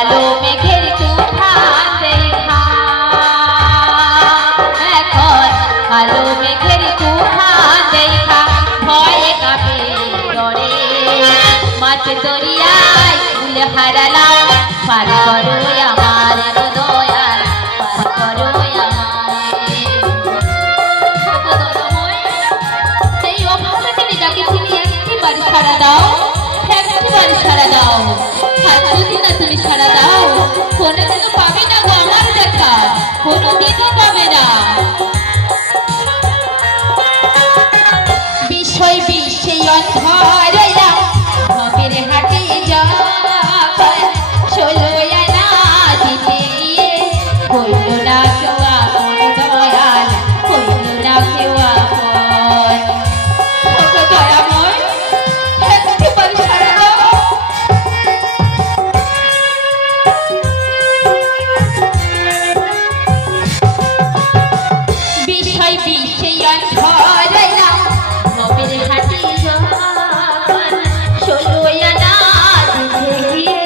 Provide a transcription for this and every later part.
কালো মেঘের তুফান দেখা, এখন কালো মেঘের তুফান দেখা ভয়ে কাঁপে ডরে। মাছ দরিয়ায় কুল হারালাম, পার করো আমার দয়াল, পার করো আমারে। সেই অভাবনীকে ডাকে তুমি একটিবার সাড়া দাও, একটিবার সাড়া দাও। আর যদি না তুমি সাড়া দাও, কোনোদিনও পাবে না গো আমার দেখা, কোনোদিনও পাবে না। বিষয় বিশ্বে অন্ধর হইলাম, ভবের হাটে যখন ষোলো আনা দিতে গিয়ে হইল না কেউ আপন দয়াল, হইল না কেউ আপন। দয়াময় একটিবার সাড়া দাও। বিষয় বিশ্বে অন্ধর হইলাম, ভবের হাটে যখন ষোলো আনা দিতে গিয়ে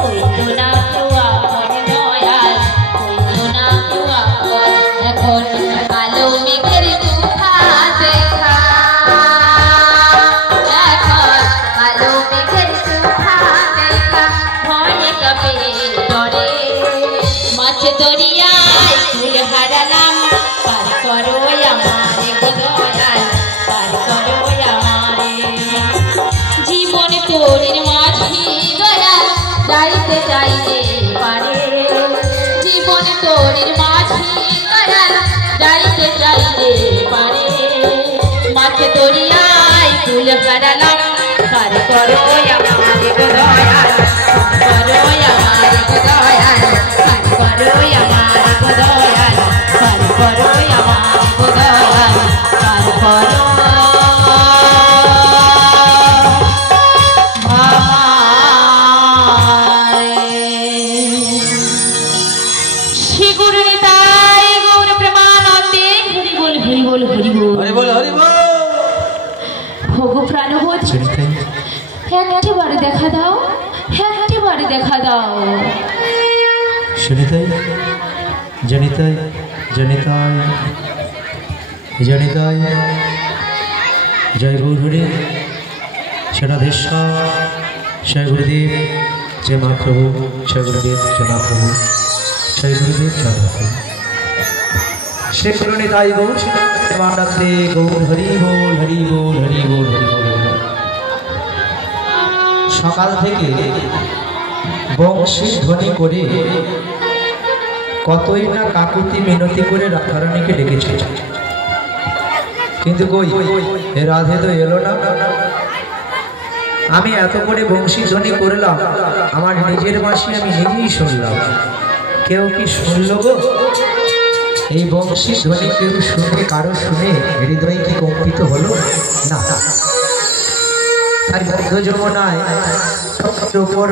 হইল না কেউ আপন দয়াল, হইল না কেউ আপন। এখন কালো মেঘের তুফান দেখা, এখন কালো মেঘের তুফান দেখা ভয়ে কাঁপে ডরে। মাছ দরিয়ায় কুল হারালাম, পার করো আমারে গো দয়াল, পার করো আমারে। জীবন তোরের মাঝি দয়াল, যাইতে চাইলে পারে। জীবন তোরের মাঝি দয়াল, যাইতে চাইলে পারে। মাছ দরিয়ায় কুল হারালাম, পার করো আমারে গো দয়াল, পার করো আমারে গো দয়াল, পার করো আমারে গো দয়াল, পার করো আমারে গো দয়াল, পার করো শ্রী গুরু নিতাই গৌর প্রেমানন্দে হরি বল হরি বল হরি বল হরি বল হরি বল। ভোগো প্রাণবোধ একটিবারে দেখা দাও, একটিবারে দেখা দাও। শুনিতাই জানিতাই জানিতাই জানিতাই, জয় গৌরহরি, সেনাধীশ্বর, জয় গুরুদেব, জয় মহাপ্রভু, জয় গুরুদেব, জয় মহাপ্রভু, জয় গুরুদেব, জয় মহাপ্রভু। সে নিতাই গৌর প্রেমানন্দে গৌর হরি বল হরি বল হরি বল হরি বল। সকাল থেকে বংশী ধ্বনি করে কতই না কাকুতি মিনতি করে রাধারানীকে ডেকেছে, কিন্তু কই এ রাধে তো এলো না। আমি এত করে বংশী ধ্বনি করলাম, আমার নিজের বাঁশি আমি নিজেই শুনলাম, কেউ কি শুনল গো? এই বংশী ধ্বনি কেউ শুনে, কারো শুনে হৃদয় কি কম্পিত হলো না? তার যমুনায় উপর